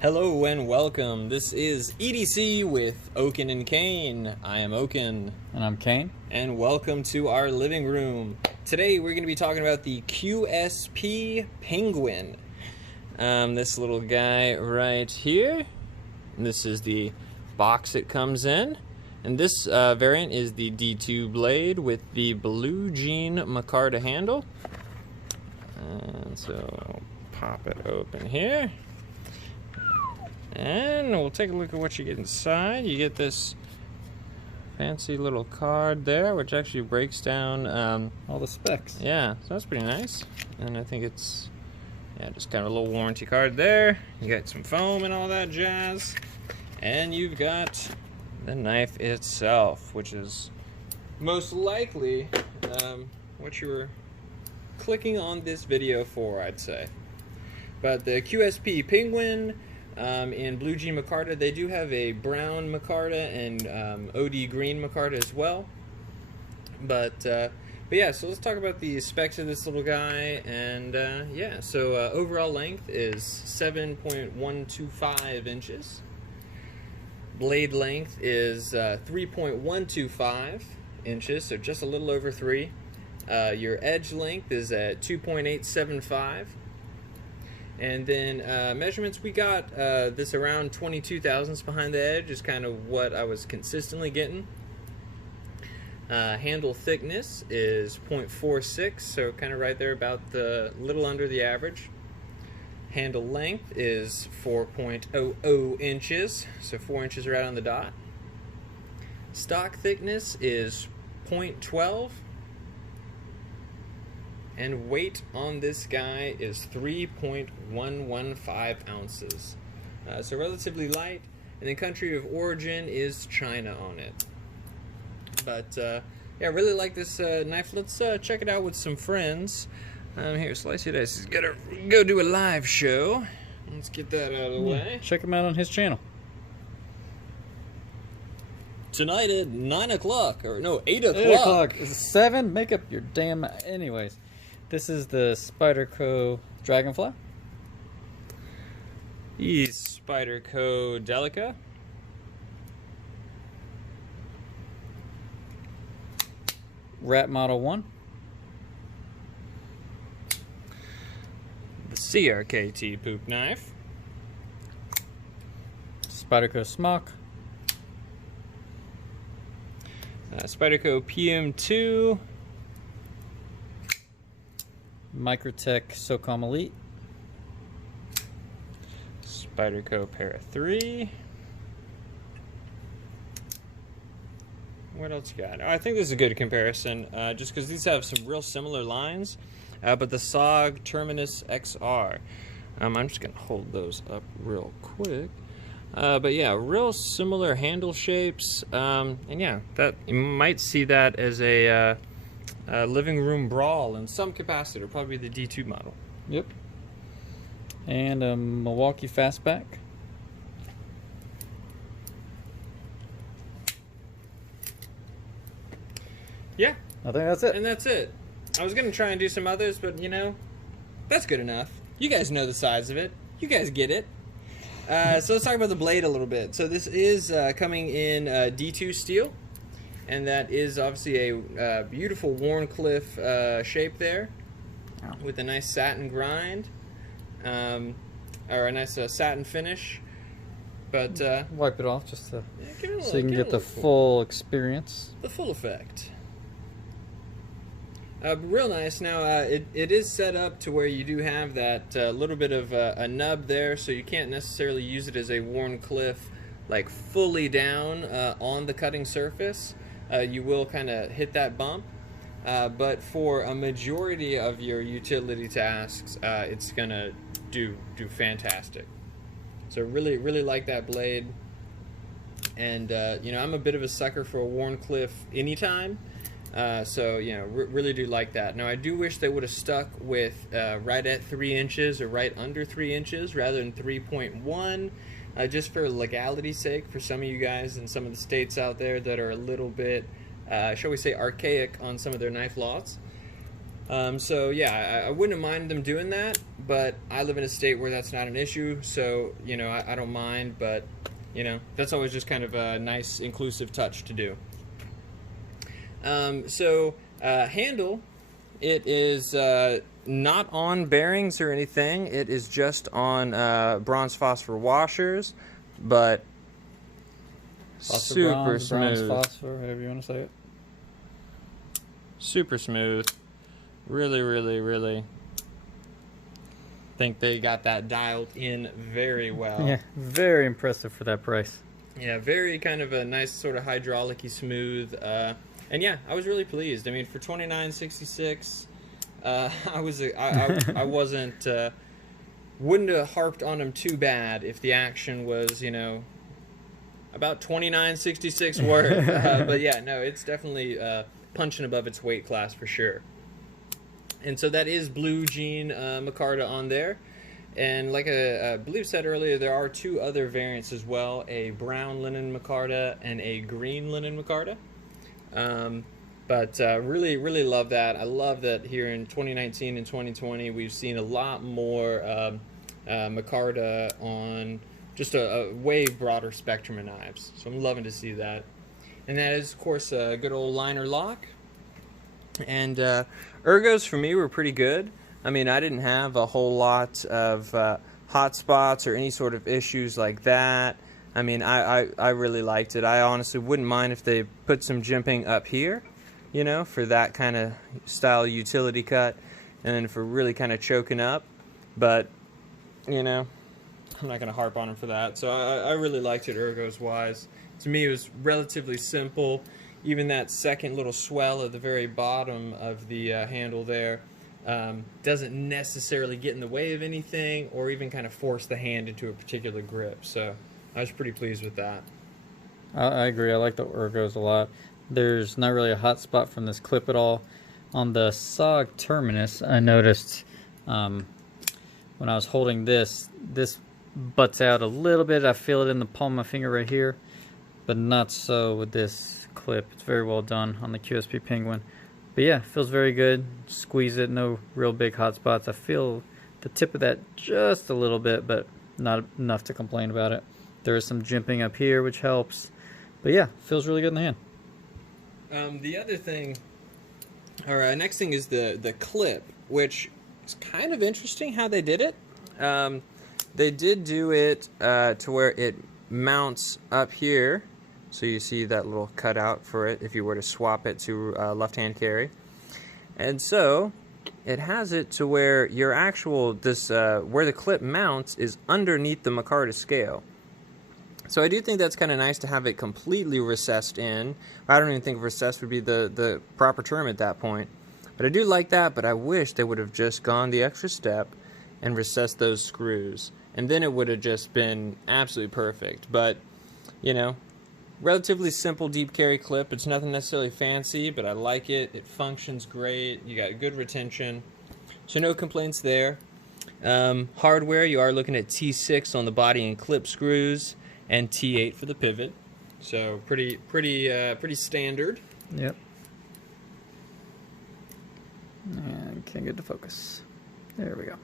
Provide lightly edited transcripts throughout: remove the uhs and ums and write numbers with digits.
Hello and welcome. This is EDC with Oaken and Kane. I am Oaken. And I'm Kane. And welcome to our living room. Today we're going to be talking about the QSP Penguin. This little guy right here. And this is the box it comes in. And this variant is the D2 blade with the blue Jean Micarta handle. And so I'll pop it open here. And we'll take a look at what you get inside. You get this fancy little card there, which actually breaks down all the specs. Yeah, so that's pretty nice. And I think it's, just kind of a little warranty card there. You got some foam and all that jazz. And you've got the knife itself, which is most likely what you were clicking on this video for, I'd say. But the QSP Penguin in blue Jean Micarta, they do have a brown Micarta and OD green Micarta as well. But yeah, so let's talk about the specs of this little guy. And so overall length is 7.125 inches. Blade length is 3.125 inches, so just a little over 3. Your edge length is at 2.875. And then measurements, we got this around 22 thousandths behind the edge is kind of what I was consistently getting. Handle thickness is 0.46, so kind of right there about the little under the average. Handle length is 4.00 inches, so 4 inches right on the dot. Stock thickness is 0.12. And weight on this guy is 3.115 ounces. So relatively light. And the country of origin is China on it. But I really like this knife. Let's check it out with some friends. Here, Slicey Dice is gonna go do a live show. Let's get that out of the way. Check him out on his channel. Tonight at 9 o'clock, or no, 8 o'clock. 8 o'clock. 7? Make up your damn... Anyways. This is the Spyderco Dragonfly. He's Spyderco Delica. Rat Model 1. The CRKT Poop Knife. Spyderco Smock. Spyderco PM2. Microtech SOCOM Elite. Spyderco Para 3. What else you got? I think this is a good comparison, just because these have some real similar lines. But the SOG Terminus XR. I'm just going to hold those up real quick. But yeah, real similar handle shapes. And yeah, that you might see that as a living room brawl in some capacity, or probably the D2 model. Yep. And a Milwaukee Fastback. Yeah. I think that's it. And that's it. I was going to try and do some others, but you know, that's good enough. You guys know the size of it. You guys get it. So let's talk about the blade a little bit. So this is coming in D2 steel. And that is obviously a beautiful Wharncliffe shape there, with a nice satin grind, or a nice satin finish. But wipe it off just to, so you can get the full experience. The full effect. Real nice. Now it is set up to where you do have that little bit of a nub there, so you can't necessarily use it as a Wharncliffe like fully down on the cutting surface. You will kind of hit that bump, but for a majority of your utility tasks, it's gonna do fantastic. So really like that blade, and you know, I'm a bit of a sucker for a Wharncliffe anytime. So you know, really do like that. Now I do wish they would have stuck with right at 3 inches or right under 3 inches rather than 3.1. Just for legality's sake, for some of you guys in some of the states out there that are a little bit, shall we say, archaic on some of their knife laws. So yeah, I wouldn't mind them doing that, but I live in a state where that's not an issue, so you know I don't mind. But you know that's always just kind of a nice inclusive touch to do. Handle, it is not on bearings or anything. It is just on bronze phosphor washers, but Phosphor super bronze, smooth. bronze phosphor, however you want to say it. Super smooth. Really, really, really think they got that dialed in very well. Yeah, very impressive for that price. Yeah, very kind of a nice sort of hydraulic-y smooth. And yeah, I was really pleased. I mean, for $29.66, I wasn't wouldn't have harped on them too bad if the action was, you know, about $29.66 worth. But yeah, no, it's definitely punching above its weight class for sure. And so that is blue Jean Micarta on there. And like I believe said earlier, there are two other variants as well, a brown linen micarta and a green linen micarta. Really, really love that. I love that here in 2019 and 2020, we've seen a lot more micarta on just a way broader spectrum of knives. So I'm loving to see that. And that is, of course, a good old liner lock. And Ergos for me were pretty good. I mean, I didn't have a whole lot of hot spots or any sort of issues like that. I mean, I really liked it. I honestly wouldn't mind if they put some jimping up here, you know, for that kind of style utility cut, and then for really kind of choking up. But, you know, I'm not going to harp on them for that. So I really liked it Ergos-wise. To me, it was relatively simple. Even that second little swell at the very bottom of the handle there doesn't necessarily get in the way of anything or even kind of force the hand into a particular grip. So I was pretty pleased with that. I agree. I like the Ergos a lot. There's not really a hot spot from this clip at all. On the SOG terminus, I noticed when I was holding this butts out a little bit. I feel it in the palm of my finger right here, but not so with this clip. It's very well done on the QSP Penguin. But yeah, feels very good. Squeeze it, no real big hot spots. I feel the tip of that just a little bit, but not enough to complain about it. There is some jimping up here, which helps. But yeah, feels really good in the hand. The other thing, or next thing is the clip, which is kind of interesting how they did it. They did do it to where it mounts up here. So you see that little cutout for it if you were to swap it to left-hand carry. And so it has it to where your actual, where the clip mounts is underneath the micarta scale. So I do think that's kind of nice to have it completely recessed in. I don't even think recessed would be the proper term at that point. But I do like that, but I wish they would have just gone the extra step and recessed those screws. And then it would have just been absolutely perfect. But, you know, relatively simple deep carry clip. It's nothing necessarily fancy, but I like it. It functions great. You got good retention. So no complaints there. Hardware, you are looking at T6 on the body and clip screws and T8 for the pivot. So pretty standard. Yep. And can't get the focus. There we go.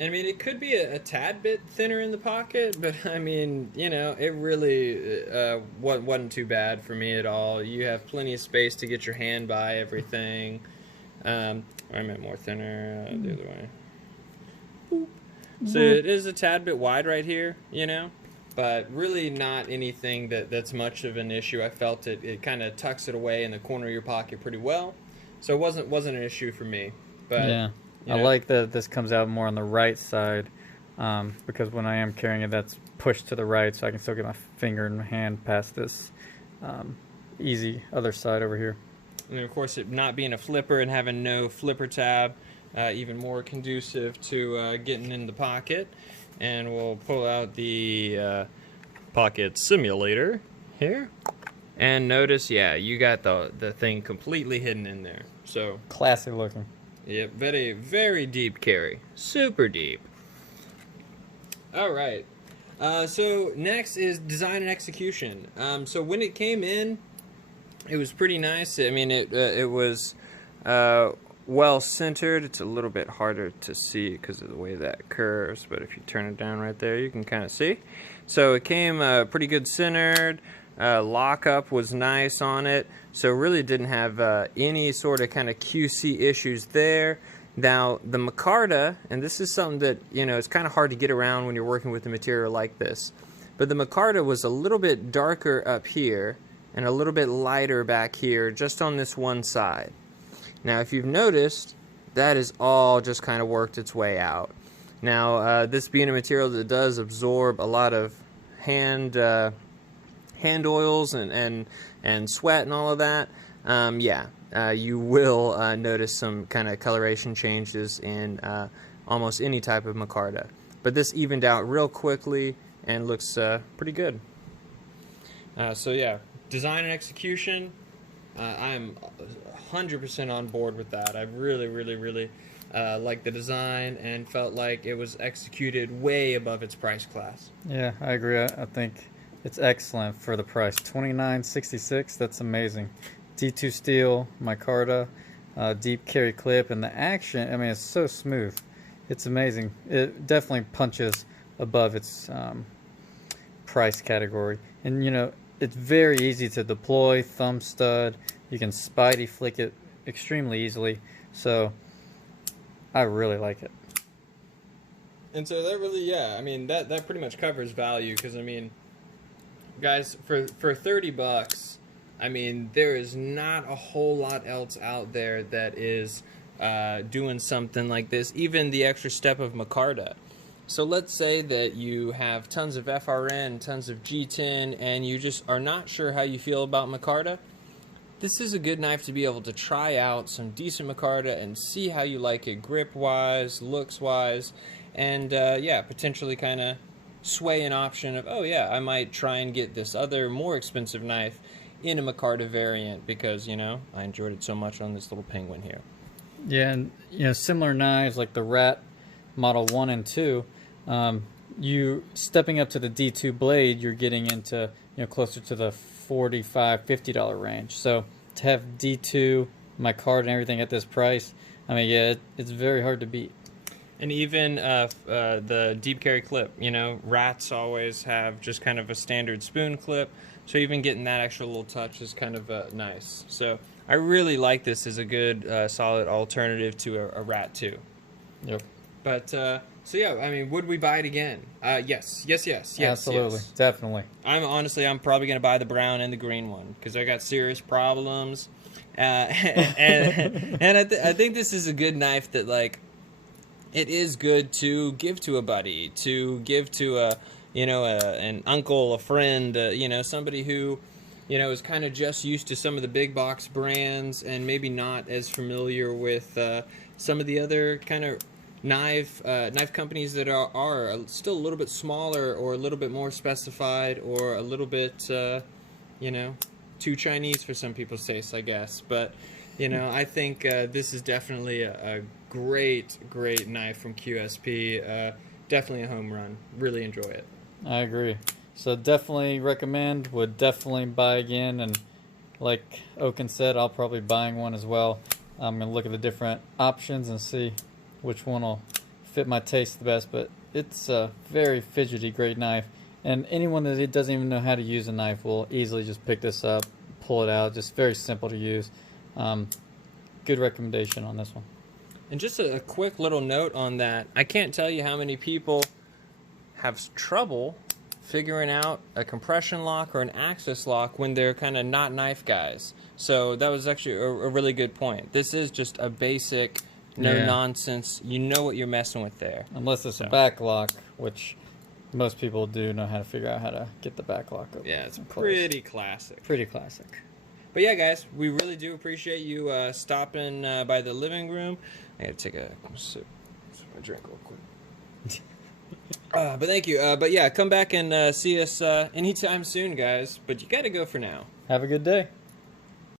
I mean, it could be a tad bit thinner in the pocket, but I mean, you know, it really wasn't too bad for me at all. You have plenty of space to get your hand by everything. I meant more thinner the other way. Boop. So it is a tad bit wide right here, you know, but really not anything that's much of an issue. I felt it kind of tucks it away in the corner of your pocket pretty well, so it wasn't an issue for me. But yeah. I like that this comes out more on the right side because when I am carrying it, that's pushed to the right, so I can still get my finger and my hand past this easy other side over here. And of course, it not being a flipper and having no flipper tab, even more conducive to getting in the pocket. And we'll pull out the pocket simulator here. And notice, yeah, you got the thing completely hidden in there. So classic looking. Yep, very, very deep carry. Super deep. All right. So next is design and execution. So when it came in, It was pretty nice. I mean, it was well centered. It's a little bit harder to see because of the way that curves, but if you turn it down right there, you can kind of see. So it came pretty good centered. Lockup was nice on it, so really didn't have any sort of kind of QC issues there. Now the micarta, and this is something that, you know, it's kind of hard to get around when you're working with a material like this, but the micarta was a little bit darker up here and a little bit lighter back here, just on this one side. Now, if you've noticed, that is all just kind of worked its way out. Now, this being a material that does absorb a lot of hand oils and sweat and all of that, you will notice some kind of coloration changes in almost any type of micarta. But this evened out real quickly and looks pretty good. So yeah, design and execution, I'm 100% on board with that. I really liked the design and felt like it was executed way above its price class. Yeah, I agree. I think it's excellent for the price. $29.66. That's amazing. D2 steel, micarta, deep carry clip, and the action. I mean, it's so smooth. It's amazing. It definitely punches above its price category. And you know, it's very easy to deploy. Thumb stud. You can spidey flick it extremely easily. So I really like it. And so that really, yeah, I mean, that pretty much covers value, because I mean, guys, for $30, I mean, there is not a whole lot else out there that is doing something like this, even the extra step of micarta. So let's say that you have tons of FRN, tons of G10, and you just are not sure how you feel about micarta. This is a good knife to be able to try out some decent micarta and see how you like it grip-wise, looks-wise, and yeah, potentially kind of sway an option of, oh yeah, I might try and get this other more expensive knife in a micarta variant because, you know, I enjoyed it so much on this little Penguin here. Yeah, and you know, similar knives like the Rat Model 1 and 2, you stepping up to the D2 blade, you're getting into, you know, closer to the $45, $50 range. So to have D2, micarta, and everything at this price, I mean, yeah, it's very hard to beat. And even the deep carry clip, you know, Rats always have just kind of a standard spoon clip, so even getting that extra little touch is kind of nice. So I really like this as a good, solid alternative to a Rat 2. Yep. But, so yeah, I mean, would we buy it again? Yes. Absolutely, yes. definitely. I'm probably going to buy the brown and the green one, because I got serious problems. And I think this is a good knife that, like, it is good to give to a buddy, to give to a, you know, an uncle, a friend, you know, somebody who, you know, is kind of just used to some of the big box brands and maybe not as familiar with some of the other kind of knife companies that are still a little bit smaller or a little bit more specified or a little bit, you know, too Chinese for some people's taste, I guess. But, you know, I think this is definitely a great knife from QSP. Definitely a home run. Really enjoy it. I agree. So definitely recommend. Would definitely buy again. And like Oaken said, I'll probably buying one as well. I'm going to look at the different options and see which one will fit my taste the best. But it's a very fidgety, great knife. And anyone that doesn't even know how to use a knife will easily just pick this up, pull it out. Just very simple to use. Good recommendation on this one. And just a quick little note on that. I can't tell you how many people have trouble figuring out a compression lock or an axis lock when they're kind of not knife guys. So that was actually a really good point. This is just a basic, no nonsense. You know what you're messing with there. Unless it's a back lock, which most people do know how to figure out how to get the back lock open. Yeah, it's pretty classic. Pretty classic. But yeah, guys, we really do appreciate you stopping by the living room. I gotta take a sip of my drink real quick. But thank you. But yeah, come back and see us anytime soon, guys. But you gotta go for now. Have a good day.